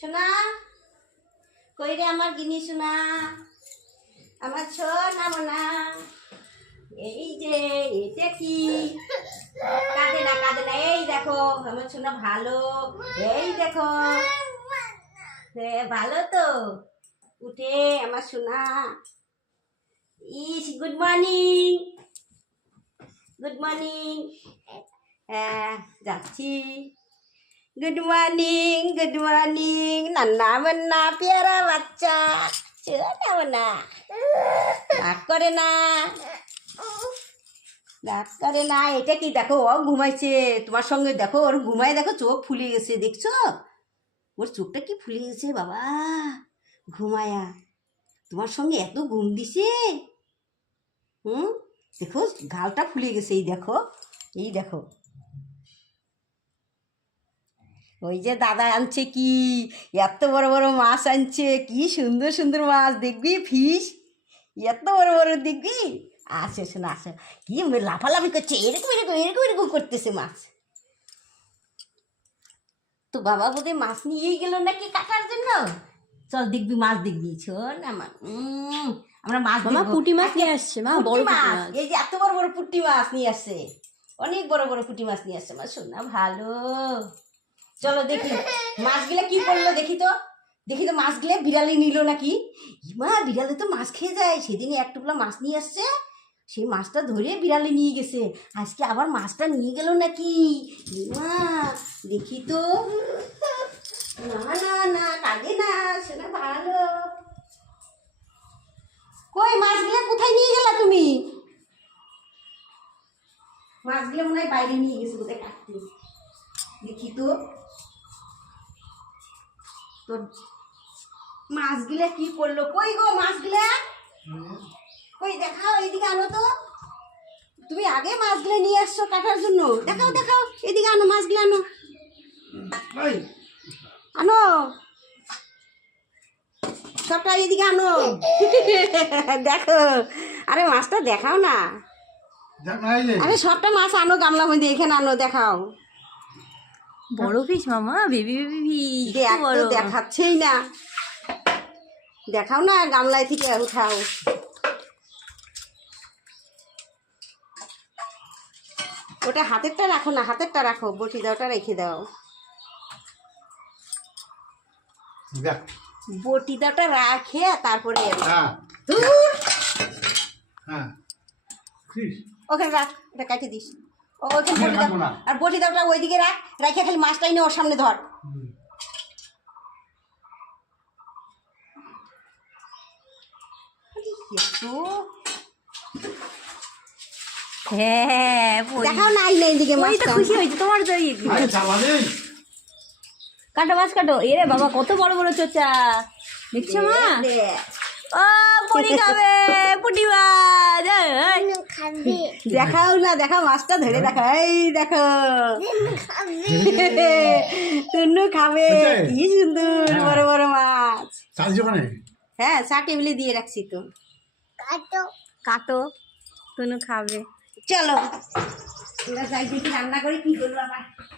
সোনা কই রে আমার গিনি সোনা, আমার সোনা মোনা। এই যে এটা কি, কাঁদে না কাঁদে না, এই দেখো আমার সোনা ভালো। এই দেখো ভালো তো, উঠে আমার সোনা। Is good morning, good morning. হ্যাঁ যাচ্ছি। Good morning, good morning. Nanna বান্না পেয়ারা বাচ্চা, সোনা মোনা রাগ করে না, রাগ করে না। এটা কি দেখো, ও ঘুমাইছে তোমার সঙ্গে, দেখো ওর ঘুমায়, দেখো চোখ ফুলে গেছে, দেখছো ওর চোখটা কি ফুলে গেছে বাবা, ঘুমায়া তোমার সঙ্গে এত ঘুম দিছে। দেখো গালটা ফুলে গেছে, এই দেখো, এই দেখো। ওই যে দাদা আনছে কি এত বড় বড় মাছ আনছে, কি সুন্দর সুন্দর মাছ, দেখবি ফিশ এত বড় বড় দেখবি। আসে শোনা আসে, কি লাফালাফি করছে, এরকম এরকম এরকম এরকম করতেছে মাছ। তো বাবা বোধহয় মাছ নিয়েই গেল নাকি কাটার জন্য। চল দেখবি মাছ, দেখবি শোন আমার। আমরা মাছ মা পুঁটি মাছ নিয়ে আসছে, মা বড় মাছ, এই যে এত বড় বড় পুঁটি মাছ নিয়ে আসছে, অনেক বড় বড় পুঁটি মাছ নিয়ে আসছে। আমার শোনা ভালো, চলো দেখি মাছগুলা কি করলো, দেখি তো, দেখি তো মাছগুলা বিড়ালে নিল নাকি। মা বিড়ালে তো মাছ খেয়ে যায়, সেদিনই এক টুকরা মাছ নিয়ে আসছে, সেই মাছটা ধরে বিড়ালে নিয়ে গেছে, আজকে আবার মাছটা নিয়ে গেল নাকি। মা দেখি তো, না না না কাঁদে না, শোনা ভালো। কই মাছগুলা কোথায় নিয়ে গেলা তুমি? মাছগুলো মনে হয় বাইরে নিয়ে গেছে কোথায় কাটতে, দেখি তো। তো মাছগুলা কি করলো, কই গো মাছগুলা, কই দেখাও, এইদিকে আনো তো। তুমি আগে মাছগুলো নিয়ে আসছো কাটার জন্য, দেখাও দেখাও, এদিকে আনো মাছগুলো, আনো আনো সবটা, এদিকে আনো। দেখো, আরে মাছটা দেখাও না, আরে সবটা মাছ আনো গামলা মধ্যে, এখানে আনো, দেখাও। বড় ফিশ মামা, বেবি বেবি ফিশ তো দেখাচ্ছেই না, দেখাও না, গামলায় থেকে উঠাও। ওটা হাতেরটা রাখো না, হাতেরটা রাখো, বটি দাওটা রেখে দাও, বটি দাওটা রাখে তারপরে ওখানে রাখ, এটা কাটে দিস, ওখানে বটি দাও, আর বটি দাওটা ওইদিকে রাখ, রাখে খালি মাছটাই নিয়ে ওর সামনে ধর। হ্যাঁ দেখাও না, আই না এইদিকে মাছটা, খুশি হয়েছে তোমার তো। কাটো মাছ কাটো, এরে বাবা কত বড় বড় চোচা, দেখছো মা? ও পুরি খাবে, পুটি মাছ দেখাও না, দেখাও মাছটা ধরে, দেখাও, এই দেখো তুন্নু খাবে, কি সুন্দর বড় বড় মাছ। হ্যাঁ চা টেবিলে দিয়ে রাখছি তো, কাটো কাটো, তুনু খাবে। চলো আমরা যাই দেখি রান্না করে কি করবো আবার।